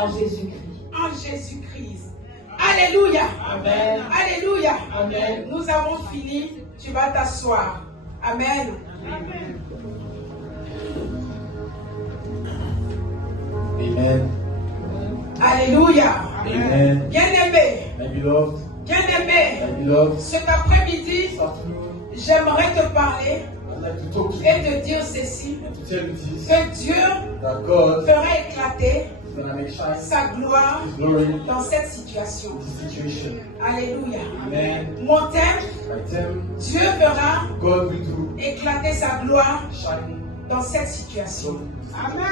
En Jésus-Christ. En Jésus-Christ. Alléluia. Amen. Alléluia. Amen. Nous avons fini. Tu vas t'asseoir. Amen. Amen. Amen. Alléluia. Amen. Bien-aimé. My beloved. Bien-aimé. My beloved. Cet après-midi, This afternoon, j'aimerais te parler I'd like to talk to you et te dire ceci. and to tell you this. Que Dieu That God fera éclater is going to make shine sa gloire His glory dans cette situation. in this situation. Alléluia. Amen. Mon thème, My term, Dieu fera God will do éclater sa gloire shine. dans cette situation. Amen.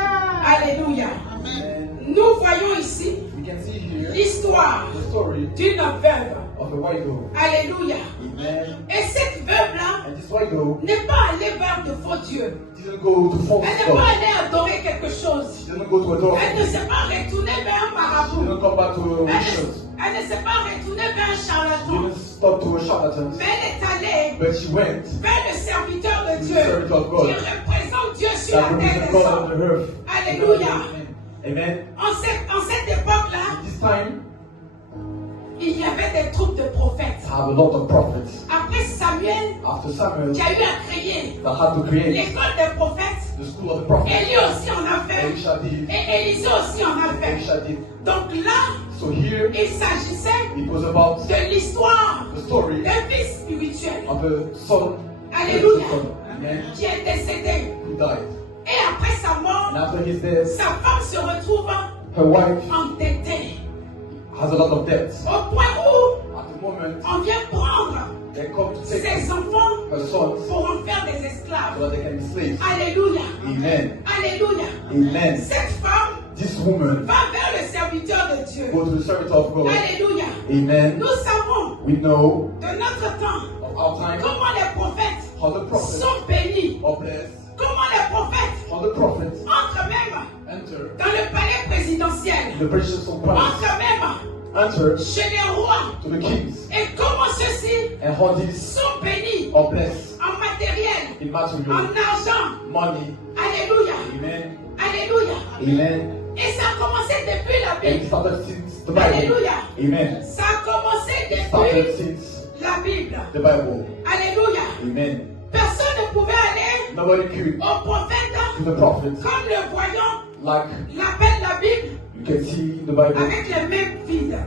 Alléluia. Amen. Nous voyons ici We can see here l'histoire the story d'une veuve. of a widow. Alléluia. Amen. Et cette veuve-là And this widow n'est pas allée vers de faux dieux. didn't go to false Elle n'est pas God. allée adorer quelque chose. She didn't go to a door. Elle ne s'est pas retournée vers un She marabout. didn't come back to a witches. Elle ne s'est pas retournée vers un She charlatan. didn't stop to a charlatan. Mais elle est allée But she went vers le serviteur de to the Dieu servant of qui God. représente Dieu sur That la terre represents des God on hommes. the earth. Alléluia. Amen. En cette époque-là, At this time, il y avait des troupes de prophètes. I have a lot of prophets. Après Samuel, After Samuel, qui a eu à créer that had to create l'école des prophètes, the school of the prophets. Élie aussi en a fait, Elisha did. et Élisée aussi en a fait. Elisha did. Donc là, So here, il s'agissait it was about de l'histoire the story d'un fils spirituel of a son. Alléluia. Amen. qui est décédé. Who died. Et après sa mort, And after his death, sa femme se retrouve her wife endettée. has a lot of debts. Au point où At the moment, on vient prendre they come to take ses enfants her sons pour en faire des so esclaves. that they can be slaves. Alléluia. Amen. Alléluia. Amen. Cette femme This woman va vers le serviteur de Dieu. go to the servant of God. Alléluia. Amen. Nous savons We know de notre temps of our time comment les prophètes how the prophets sont bénis. are blessed, Comment les prophètes how the prophets entrent même enter dans le palais présidentiel. the precious of Christ, Entrent même enter chez les rois. to the kings, Et comment ceux-ci and how these sont bénis are blessed en matériel, in en material, argent. money. Alléluia. Amen. Alléluia. Amen. Et ça a commencé depuis la And it Bible. started since the Bible. Alléluia. Amen. Ça a commencé It started depuis since la Bible. the Bible. Alléluia. Amen. Personne ne pouvait aller Nobody could au prophète to the prophets comme le voyant like l'appelle la Bible you can see in the Bible, avec les mêmes vides.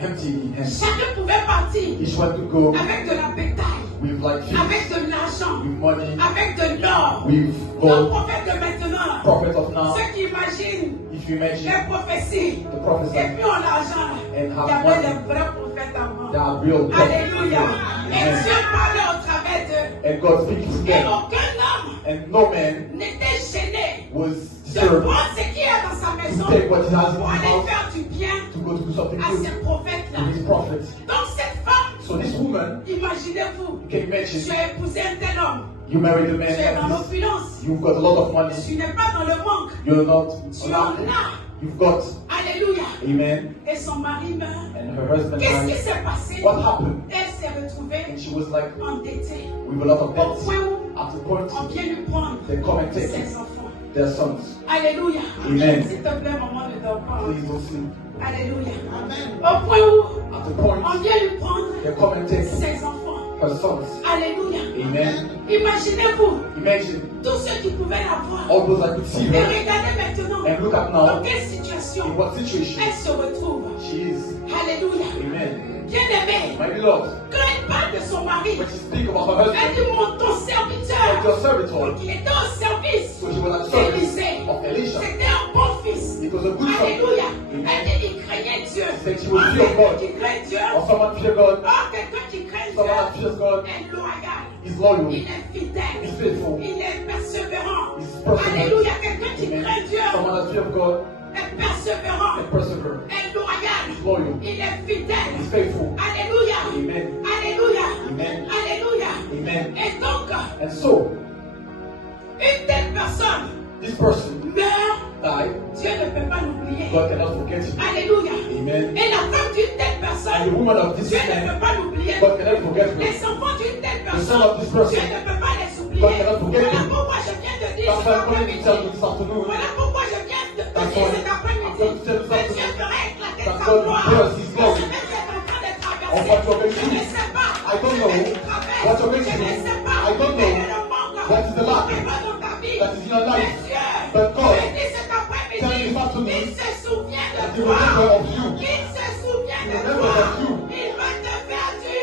empty hands. Chacun pouvait partir Each one to go avec de la bétail, with like avec fish, de l'argent, with money, avec de l'or. with Le gold. prophète de maintenant, Prophet of now, ceux qui imaginent if you imagine les prophéties the et prophecy, puis on l'argent. Il y have avait money. les vrais prophètes they avant. are real prophets. Alléluia. Et Amen. Dieu parlait au travers d'eux. And God speaks to Et them. aucun homme And no man n'était gêné was de disturbed prendre ce qu'il y a dans sa maison to take what he has in pour his aller house faire du bien to go to do something à good ces prophètes-là. to his prophets. Donc cette femme, So this woman, imaginez-vous, you can tu imagine, as épousé un tel homme, you married a tu es dans man, l'opulence, you've got a lot of money, tu n'es pas dans le manque, you're not tu en allowed, as. you've got, Alléluia. amen, Et son mari meurt. and her husband Qu'est-ce qui died. s'est passé? What happened? Elle s'est retrouvée And she was like endettée. with a lot of Au debts. point où At the point, on vient lui prendre they come and take ses enfants. their sons. Alléluia. Amen. S'il te plaît, maman, ne dors pas. Please don't sleep. Alléluia. Au point où At the point, on vient lui prendre they come and take ses enfants. her sons. Alléluia. Amen. Imaginez-vous Imagine tous ceux qui pouvaient la voir. all those that could see Et her regardez maintenant and look at dans now quelle situation in what situation elle se retrouve. she is. Alléluia. Amen. Bien-aimé, My beloved, quand elle parle de son mari, when she speak about her elle husband, dit mon ton like serviteur. your servitor, Donc il était au service so she was at service d'Élisée. of Elisha. C'était un bon fils. It was a good son. Alléluia. Amen. Elle dit il craignait Dieu. Said she was fear of Quelqu'un God. qui craint Dieu. Or someone fear God, Quelqu'un qui craint Dieu someone that fears God est loyal. is loyal, Il est fidèle. is faithful, Il est persévérant. is perseverant. Alléluia. Quelqu'un qui Amen. craint Dieu Someone that fears God est persévérant. and persevere, Est loyal. is loyal, Il est fidèle. is faithful. Alléluia. Amen. Alléluia. Amen. Alléluia. Amen. Et donc, And so, une telle personne this person meurt. died. Dieu ne peut pas l'oublier. God cannot forget him. Alléluia. Amen. Et la femme d'une telle And the personne, woman of this Dieu ne peut man, pas l'oublier. God cannot forget her. Les enfants d'une telle The son of this personne, Dieu person, ne peut pas les oublier. God cannot forget Voilà him. pourquoi je viens de dire That's cet why I'm going to après-midi. tell you this afternoon. Voilà pourquoi je viens de That's dire why cet I'm going to tell you après-midi. this Que God gloire. bears His Le glory. chemin que tu es en train de On va traverser, trouver je ne sais pas. I don't know what you're going Je through. ne sais pas. I don't Quel know est le manque what is the lack vraiment dans ta vie. that is in your Mais life. Dieu, But God, je dis cet tell après-midi, this afternoon il se souvient that de He toi. remember of you. Il se souvient de remember toi. of you. Il va te faire du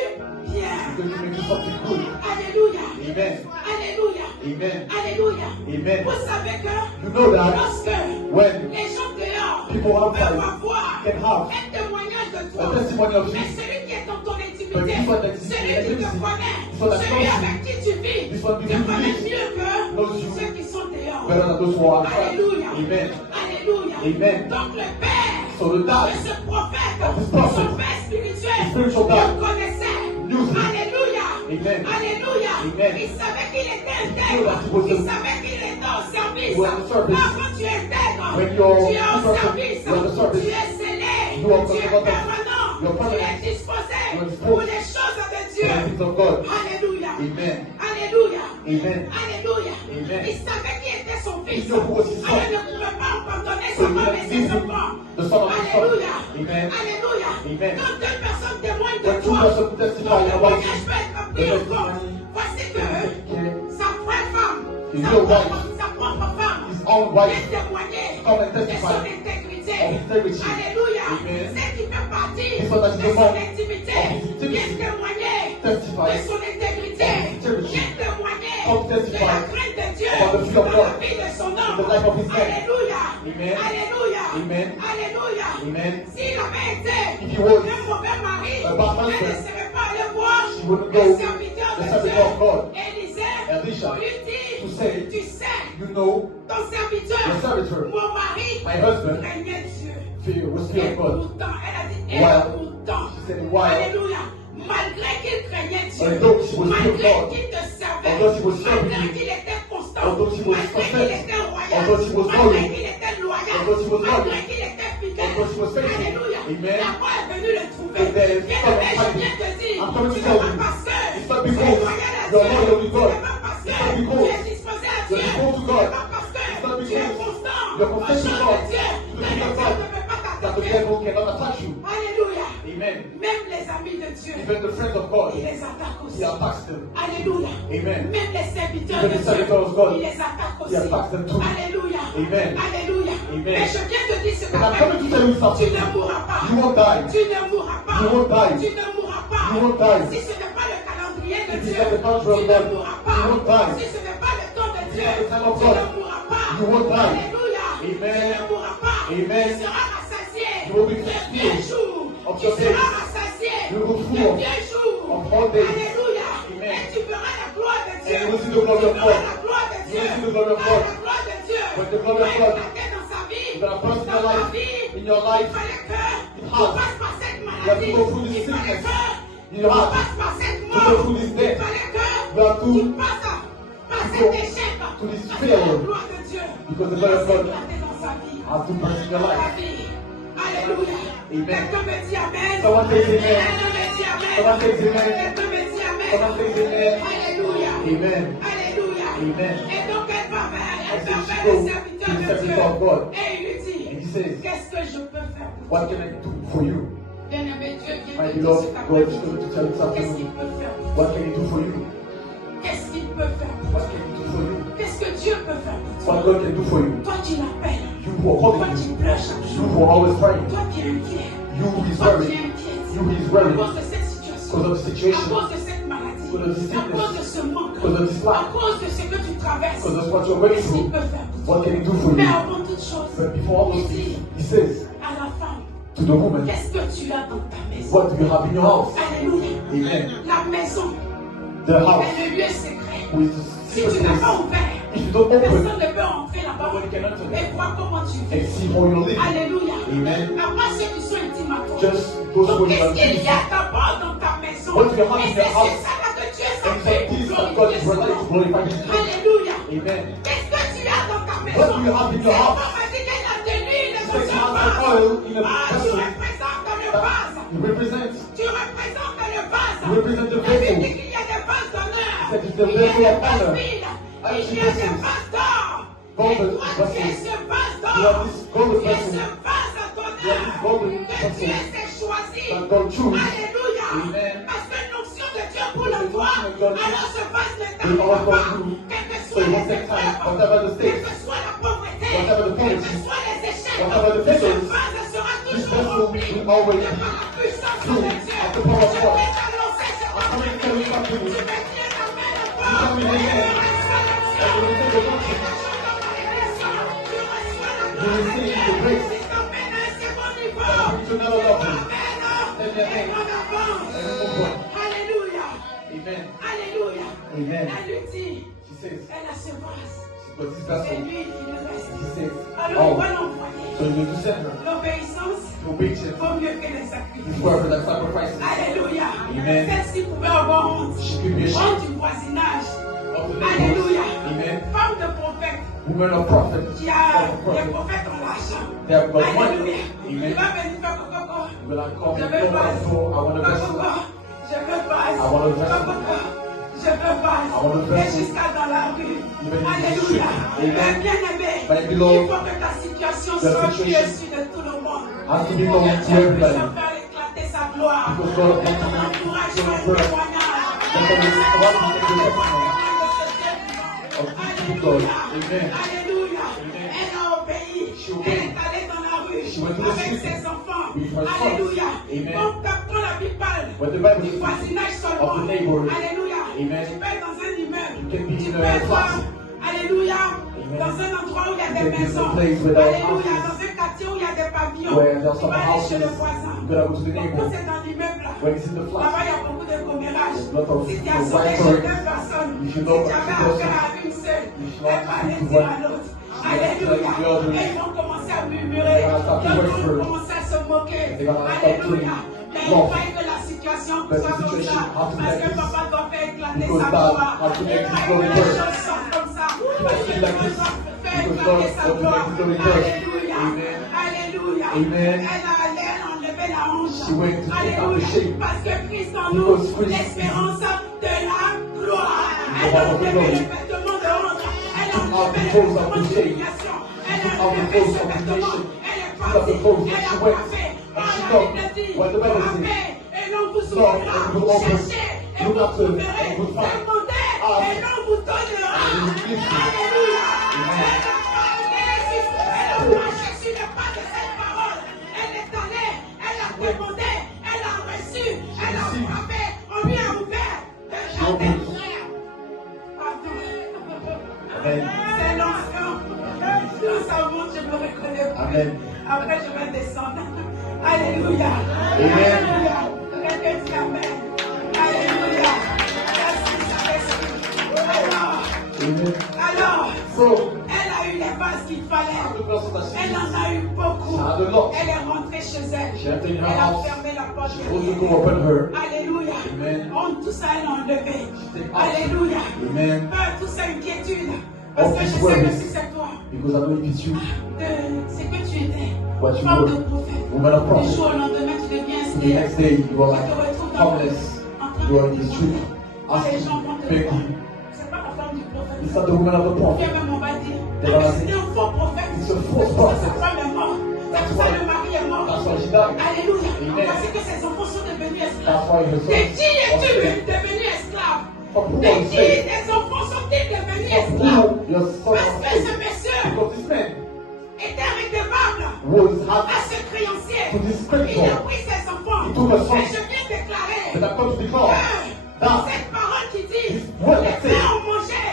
bien. He's going to make you something good. Alléluia. Amen. Alléluia. Amen. Alléluia. Amen. Vous savez que You know that lorsque when les gens dehors people outside peuvent avoir can have un témoignage de a toi, testimony of mais you, celui qui est dans ton but intimité, this one that is in celui qui te intimacy, connaît, this one that celui knows avec you, qui tu vis, this one te with you connaît lives, mieux knows que you ceux qui sont dehors. better than those who are outside. Alléluia. Amen. Alléluia. Amen. Donc le Père So the de dad ce prophète, of this prophet, son Père spirituel, spiritual dad, le connaissait. knew him. Alléluia. Amen. Alléluia. Amen. Il savait qu'il était knew intègre. that he was Il a- savait qu'il était au service. was a service. Quand tu es intègre, When you're tu es au a service. you're the service. Tu es scellé. You are Tu es the- permanent. you're Tu permanent. es disposé You're disposed. pour les choses de For the Dieu. things of God. Alléluia. Amen. Alléluia. Amen. Alléluia. Amen. Il savait qui était son fils. He knew who was his son. Alors il ne pouvait pas abandonner So son he homme had et ses given enfants. the son of his son. Alléluia. Amen. Alléluia. Amen. Quand deux personnes témoignent When de two toi, persons testify ton about témoignage you, peut être the pris en compte. testimony Voici que can sa vraie femme, His sa real propre, wife, sa propre femme, his own wife, vient témoigner come and de son testify intégrité. of his integrity. Alléluia. Amen. Celle qui fait partie This one that is de the son man intimité of his intimacy. vient témoigner Testify de son intégrité. of his integrity. Vient témoigner Come de testify la crainte de Dieu about the fear of dans God. la vie de son homme. The life of his man. Alléluia. Amen. Alléluia. Amen. Alléluia. Amen. S'il avait été If he was un mauvais mari, a bad elle ne husband, serait pas allée voir she wouldn't le go serviteur the de servitor of Dieu. God. Élisée, Elisha, pour lui dire, to say, tu sais, you know, ton serviteur, your servitor, mon mari, my husband, craignait Dieu. fear was fear Et of God. pourtant, elle a dit, et While pourtant, she said, while alléluia, malgré qu'il craignait Dieu, although she was fear of malgré God, qu'il te servait, although she was serving malgré you, qu'il était constant, although she was malgré qu'il constant, était royal, although she was malgré loyal, qu'il était loyal, although she was loyal, malgré qu'il était fidèle, although she was faithful. alléluia, Amen. la voix est venue le trouver. And then Bien some aimé, je fighting. viens te dire, I'm coming to tu tell ne you, vas pas seul, it's not tu es because loyal à you're Dieu, loyal with God. tu ne vas pas It's seul, not tu because es disposé à you're Dieu, disposed to tu God. ne vas pas It's seul, not tu es because constant, you're au confessing champ God de Dieu, to the le kingdom of diable God, ne peut pas that the t'attaquer. devil cannot attack you. Alléluia. Amen. Même les amis de Dieu, Even the friends of God, il les attaque aussi. he attacks them. Alléluia. Amen. Même les serviteurs Even de the Dieu, servitors of God, il les attaque aussi. he attacks them too. Alléluia. Amen. Alléluia. Amen. Mais je viens te dire ce And I'm matin, coming to tell you tu something. ne mourras pas. You won't die. Tu ne mourras pas. You won't die. Tu ne mourras pas. You won't die. Si ce n'est pas le calendrier de If Dieu, it's not the country of tu ne God, mourras pas. you won't die. Si ce n'est pas le temps de Dieu, not the time of tu God, ne mourras pas. you won't die. Alléluia. Amen. Tu ne mourras pas. Amen. Tu seras rassasié. You will be Le filled vieux jour. of Tu your seras days. rassasié. You will be Le full vieux jour. of all days. Alléluia. Amen. Et tu verras la gloire de Dieu. And you will see the glory of Tu God. verras la gloire de You Dieu. will see the glory of Car God. la gloire de Dieu When the glory of va God éclater dans sa vie. is gonna burst in Dans your ta life, vie. in your life, Il fallait que tu has. passes par cette You have maladie. to go through this Il fallait sickness. que You tu have passes par cette to mort. go through this Il death. fallait You have que tu to passes par go cet échec. to this Parce que failure. la gloire de Dieu Because the va glory of God s'éclater dans sa vie. has to burst in your Dans ta life. vie. Alléluia. Amen. Quelqu'un me dit Amen. Someone says amen. Quelqu'un me dit Amen. Someone says amen. Quelqu'un me dit Amen. Someone says amen. Alléluia. Amen. Alléluia. Amen. Et donc elle va vers And so she le goes serviteur to the de servitor of Dieu. God. Et il lui dit, And he says, qu'est-ce que je peux faire pour what toi? can I do for you? Bien-aimé, Dieu vient My te dire beloved, cet God is après-midi. going to tell you Qu'est-ce something. qu'il peut faire pour What toi? can he do for you? Qu'est-ce qu'il peut faire pour What toi? can he do for you? Qu'est-ce que Dieu peut faire pour toi? What God can do for you? Toi, tu l'appelles. You who are Toi, calling tu you. pleures chaque You jour. who are always praying. Toi, tu es inquiet. You who is Toi, tu es worried. inquiète. You who is À worried. cause de cette situation. Because of the À situation. cause de cette maladie. Because of the À sickness. cause de ce manque. Because of this À lack. cause de ce que tu traverses. Because of what you're going Qu'est-ce qu'il through. peut faire pour toi? What can he do for Mais you? avant toute chose, But before all il those dit things, he says à la femme, to the woman, qu'est-ce que tu as dans ta maison? what do you have in your house? Alléluia. Amen. La maison The house est le lieu secret. who is the Si secret tu n'as pas place. ouvert, If you don't open personne ne peut entrer là-bas nobody can enter et voir comment tu and vis. see how you're living. Alléluia. Amen. À part ceux qui sont intimes à toi. Just those who Donc, are qu'est-ce qu'il y in a d'abord dans ta maison? What do you have Et in c'est your sur house? ça là que Dieu And s'appuie so pour this that God glorifier is son ready to nom. glorify His name. Alléluia. Amen. Qu'est-ce que tu as dans ta maison? What do you have in your house? On m'a dit qu'il y a de l'huile Six dans un months of oil in a vase. Ah, tu vessel. représentes le vase. You represent. Tu représentes le vase. You represent the La Bible vessel. dit qu'il y a des vases d'honneur. That is the Il y a vessel des of vases honor. d'huile. And Il y a des vessels. vases d'or. Golden Et toi, tu es vessels. ce vase You d'or. have this golden Tu es vessel. ce vase You have d'honneur. this golden Que tu es vessel. don't choose. Alléluia. Amen. Parce que l'onction de Dieu coule en toi. Don't Alors ce vase will l'éternel. overflow through. Quelle que So soit you les won't take time, épreuves, whatever the quelle state, que soit la pauvreté, whatever the quels poverty, que soient les échecs, whatever the ce failures, vase sera this toujours vessel rempli will always de par la puissance true de Dieu. of the power of Je God. vais t'annoncer ce I'm matin. coming to tell you something. Tu vais dire amen You encore. tell me Tu amen. reçois l'onction. And you receive the blessing. Tu reçois la You receive the grace. Tu t'emmènes à un second niveau. That to another level. Amen. Et on avance. And move on. Alléluia. Amen. Alléluia. Amen. Elle lui dit, She says, elle a ce vase. but this Et vessel, lui, il le reste. he says, Alors il oh, va l'envoyer. so you need to send her. L'obéissance Obedience vaut mieux que les is sacrifices. worth than sacrifices. Alléluia. Amen. Celle-ci pouvait avoir honte. She could be ashamed Honte du voisinage. of the Alléluia. neighbors. Amen. Femme de prophète. Women of prophet. Qui a Of des prophet. prophètes en l'argent. They have got money. Alléluia. Il Amen. va venir faire coco. Will I come Je and veux go pas. and go? I want a vessel. Je veux pas. I want a vessel. Je veux pas. I want a Et vessel. jusqu'à dans la rue. Even in the Alléluia. street. Amen. Mais bien aimé, My il beloved, faut que ta situation the soit situation au-dessus de tout le monde. has to Il be faut known que to Dieu puisse everybody. faire éclater sa gloire. Because God Que wants ton to entourage show soit un His birth. témoignage. That's why we want to take the testimony of Alléluia. this God. Amen. Alléluia. Amen. Elle a obéi. She Elle obeyed. est allée dans la rue She went to the avec city ses enfants. with her sons. Alléluia. Amen. Quand t'apprends la Bible parle When the Bible du speaks voisinage of seulement. the neighbors, Alléluia. Amen. Tu peux être dans un immeuble. You can be Tu in peux a être flat. Alléluia. Amen. Dans un endroit où il y a You des can be in a maisons. place where there are Alléluia. houses. Dans un quartier où il y a des pavillons. Where there's Tu some vas aller chez houses. le voisin. You gotta go to the Quand neighbor. c'est dans l'immeuble là. When it's in the Là-bas, flat, il y a beaucoup de commérages. there's a lot of Si tu as sauvé right chez words. deux personnes, You si should tu know avais what affaire à une seule, You should elle va not aller speak to dire one. à l'autre. You should Alléluia. not tell the other. Et ils vont commencer à murmurer. They are start to D'autres whisper. vont commencer à se moquer. They are start to Alléluia. Mais il laugh. faille que la situation The soit comme situation ça. has to be Parce like que this. papa doit faire éclater Because sa God gloire. has to Il make His faille glory que les burst. choses sortent comme ça. It has Parce to que be like Dieu this. doit faire Because éclater God sa has to gloire. make His glory burst. Alléluia. Amen. Alléluia. Amen. Elle a enlevé la honte. She went to take out the shame. Parce que Christ en nous, Because Christ l'espérance de la gloire. Elle The a power of enlevé glory. les vêtements de honte. Elle a Took out enlevé the les clothes of vêtements the shame. d'humiliation. Elle a Took out the enlevé clothes ses of vêtements. humiliation. Elle est Took out the partie. clothes. Elle a She went. frappé. And she Oh, knocked. la Bible dit, What the Bible says. frappez et l'on vous Knock ouvrira. and you will open. Cherchez et Look vous after it trouverez. and you will find. Demandez Ask. et l'on vous donnera. And you will give you. Alléluia. Amen. Elle a marché sur le pas de cette parole. Elle est allée, elle a demandé, elle a reçu, elle a frappé, on lui a ouvert. Le jardin frère. Pardon. Amen. C'est l'onction. Quand ça monte, je me reconnais plus. Amen. Après, je vais descendre. Alléluia. Amen. Alléluia. Quelqu'un dit Amen. Alléluia. Merci, Saint-Esprit. Amen. Alors, So, elle a eu les bases qu'il fallait. the person that Elle she en a eu beaucoup. She had a lot. Elle est rentrée chez elle. She entered Elle her a house. fermé la porte. She closed the door upon her. Alléluia. Amen. Tout ça, elle a enlevé. Take action. Alléluia. Amen. Pas toute sa inquiétude. Parce All que je these sais que worries. si c'est toi, Because I know if it's you, c'est que tu étais what you femme de were, prophète. woman of Du prophet. jour au lendemain, tu deviens The next esclave. day, you are Tu like te retrouves dans homeless. en train You are de in the dire, street, les gens vont asking, te voir. begging. C'est pas la femme du prophète. It's not the woman of the Puis prophet. même on va dire, They non, mais gonna c'était say, un faux prophète. it's a false Sa prophet. femme est morte. C'est That's pour ça why- que le mari est mort. That's why she died. Alléluia. Amen. Parce que ses enfants sont devenus esclaves. That's why her De qui son es-tu was devenu esclave? From who De are you qui saved? tes enfants sont-ils devenus From esclaves? who your son Parce was que ce saved? monsieur Because this man était redevable was à had ce créancier. to this Il a creditor. pris ses enfants. He took her sons. Et je viens déclarer But I've come to declare que that cette parole qui dit This word les that says- pères ont mangé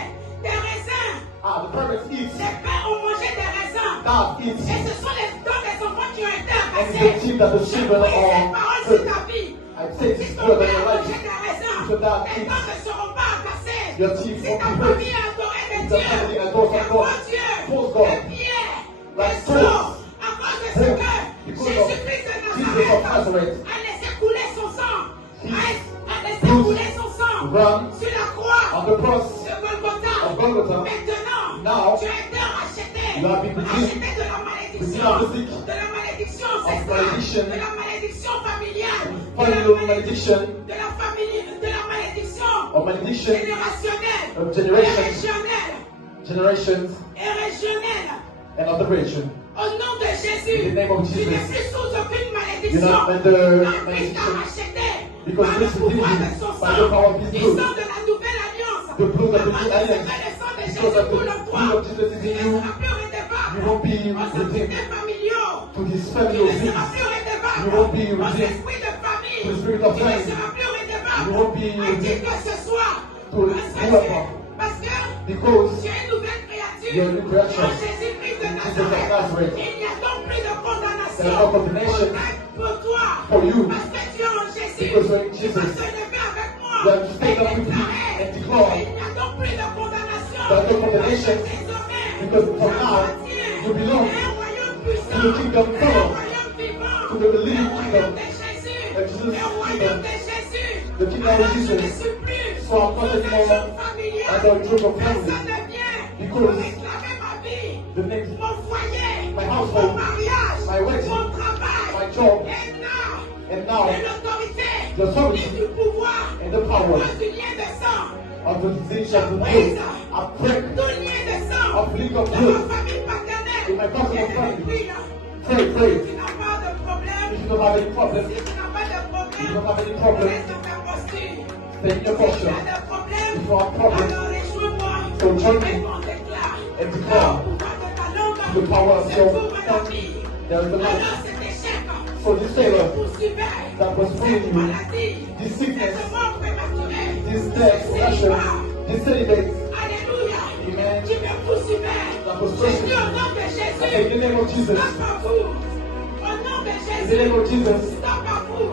des raisins. the parents eat, Les pères ont mangé des raisins. dad eats, Et ce sont les dons des enfants qui ont été and it's amassés. the team that the Oui, children cette parole are sur fed. ta vie. I say Si this ton word in père your a mangé life. des raisins, So that les it's- dons ne seront pas amassés. Your team Si won't ta be famille hurt. a adoré des If the dieux, family adores des God, faux dieux, false God, des pierres, like des stones, eaux, à cause de ce que because of Jésus-Christ de Jesus of Nazareth Nazareth, a laissé couler son sang, He a laissé used couler son sang run sur la croix on the cross de Golgotha. of Golgotha. Maintenant, Now, tu as été racheté, you have been redeemed. racheté de la malédiction, Redeemed of the sick, de la malédiction of ancestrale, malediction, de la malédiction familiale, family malediction, de la famille, de la malédiction of malediction, générationnelle, of et generations, régionelle, generations, et régionelle. and of the region. Au nom de In Jésus, the name of tu n'es Jesus. plus sous aucune malédiction. malédiction. not when the Quand Christ t'a malediction, racheté because par le Christ pouvoir redeemed de you son by the power sang, of His du blood, sang de la nouvelle alliance. the blood of the Parce new que alliance, le sang de because Jésus of the coule en toi. blood of Jesus is Tu in ne you, seras plus redevable you won't be aux redeemed entités familiaux. to His Tu family ne of seras peace. plus redevable You won't be aux redeemed esprits de famille. to the spirit of Tu ne family. seras plus You redevable won't be à qui redeemed que ce soit. to whoever, Parce que because tu es une nouvelle créature. you're a new creation. En Jésus-Christ de Jesus of Nazareth. Nazareth. Il n'y a donc plus de condamnation There is no condemnation pour toi. for you, Parce que tu es en Jésus. because you're in Tu Jesus. vas te lever avec moi. You have to stand up Et with me déclarer. and declare. Il n'y a donc plus de condamnation. There is no condemnation, Désormais, because from tu now, appartiens you belong à un royaume puissant. to the kingdom Un full, royaume vivant. to the living Un royaume kingdom, de Jésus. that Jesus is Un royaume kingdom, de Jésus. the kingdom of Alors je ne Jesus. suis plus So I'm not sous un anymore joug familial. under a yoke of Personne family, ne vient because réclamer ma vie, the next, mon foyer, my mon household, mariage, my wedding, mon travail. my job, Et and now de l'autorité, the authority ni du pouvoir, and the power ni du lien de sang, of the disease of the blood, I break tout lien de sang of link of de ma blood famille paternelle. in my personal Et family. depuis là, Pray, si pray. tu n'as pas de problème, If you don't have any problem, si tu n'as pas de if you don't problème, have any problem, reste dans ta posture. stay in your Si tu posture. as des problèmes, If you have problems, alors rejoins-moi so join me et on déclare and declare le pouvoir de ta langue, the power of c'est your pour ma tongue. vie. There is the light. Alors cet échec So this failure poursuivait that was cette fooling you, maladie, this sickness, cette mort prématurée, this death, pressure, this celibate, alléluia, amen, qui me poursuivait. that was Je pressure. dis au nom de In Jésus, the name of Jesus, stop à vous. Au nom de in the Jésus, name of Jesus, stop à vous.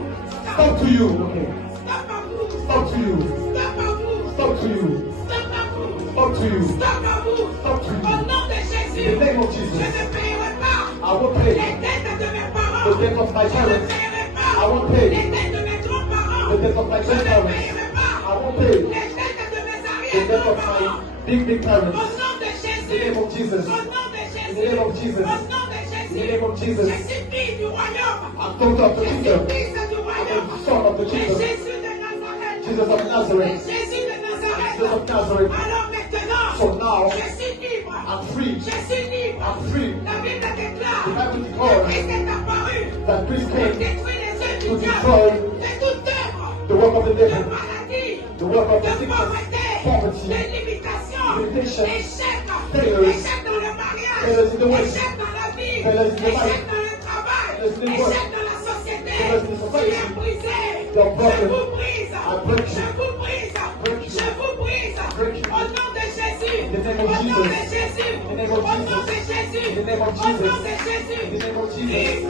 stop to you, okay, Stop à vous. stop to you, Stop à vous. stop to you, Stop à vous. stop to you, Stop à vous. stop to Au you. nom de In Jésus, the name of je Jesus, ne paierai pas I won't pay les dettes de mes parents. the debt of my Je ne parents, paierai I pas won't pay les dettes de mes grands-parents. the debt of my Je ne grandparents, paierai pas I won't pay les dettes de mes the debt of arrière-grands-parents. my big Au parents. nom de In the Jésus. name of Jesus, Au nom de in the Jésus. name of Jesus, Au nom de in the Jésus. name of Jesus, Je suis fille du royaume. I'm daughter of the Je suis kingdom, fils du I'm royaume. the son of the Et kingdom, Jésus de Nazareth. Jesus of Et Nazareth, Jésus de Nazareth. Jesus of Nazareth. Alors maintenant, So now, je suis libre. I'm free, Je suis libre. I'm free. La Bible déclare The Bible que declares Christ est apparu that Christ pour came détruire les œuvres to du diable, destroy de toute œuvre, the work of the de devil, maladie, the work of the de sickness, pauvreté, poverty, de limitation, limitation, d'échec, failures, échec dans le mariage, failures in the way, échec dans la vie, failures in the life, échec dans le travail, failures in the work, échec dans la société. failures in the Tu society. es brisé. You are broken. Je vous brise. I break you. Je vous brise. Break you. Je vous brise. Break you. Au nom de Jésus. In the name of Au nom de Jesus. Jésus. In the name Au of nom Jesus. de Jésus. In the name of Au nom Jesus. de Jésus. In the name of Jesus. Brise.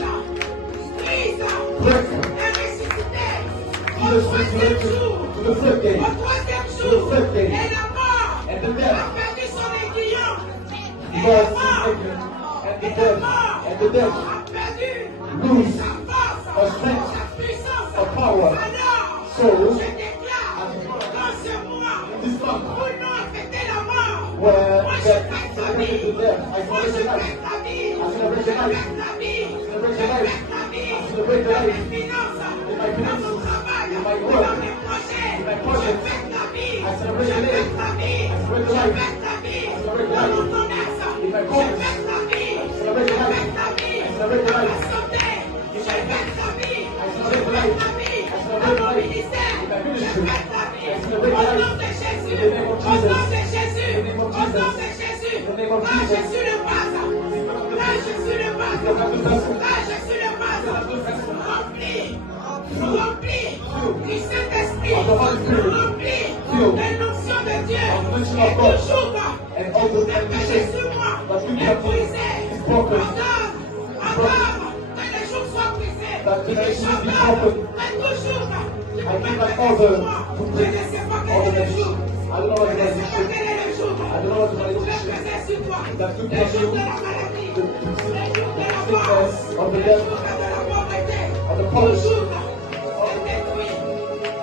Brise. Break. Et ressuscité. Au Jesus troisième resurrected jour. to the third day, Au troisième to jour. the third day, Et la mort and the a death, perdu son aiguillon. Et God la mort is taken, and the et la death, mort and the death, a perdu lose sa force, her strength, sa puissance. her power. Alors, So, je déclare dans ce mois in this month, où l'on a fêté la mort, where moi je death fête is la celebrated vie. to death, I Moi je celebrate fête life. la vie. I Je celebrate fête the life. la vie. Je celebrate fête the life. la vie. I celebrate the Dans life. mes finances, In my dans mon finances, travail, in my dans work, mes projets. in my Je projects. fête la vie. I Je celebrate the fête life. la vie. I celebrate Je the life. fête la vie. I celebrate the Dans mon life. commerce, In my je commerce. fête la vie. I Je celebrate the life. fête la vie. I celebrate the Dans ma life. santé, je fête la vie. I Je celebrate the fête life. la vie. I Dans celebrate the mon life. ministère, In my je ministry. fête la vie. I Au celebrate the life. nom de Jésus. In the name of Au Jesus. nom de Jésus. In the name of Au nom Jesus. de Jésus. In the name of Là, je Jesus. suis le vase. Là, je suis le vase. You're not the vessel. Là, je suis le vase. Rempli. Rempli du Saint-Esprit. Of the Holy Spirit. Rempli Filled. de l'onction de Dieu. Of the unction Et of God. toujours, And all the le péché conditions sur moi that you est can brisé. is broken. Ordonne que les jours soient brisés. That Et generations be j'ordonne broken. que toujours, tu I peux give me an faire order sur moi. to Je break ne sais pas all quel the est le jour. malediction. I don't know what Je the ne sais pas malediction. quel est le jour. I don't know what the Je pouvais malediction. peser sur toi. That took Le place jour de you. la maladie. The Le jour de la mort. sickness of the Le death. jour de la pauvreté. Of the Le poverty. jour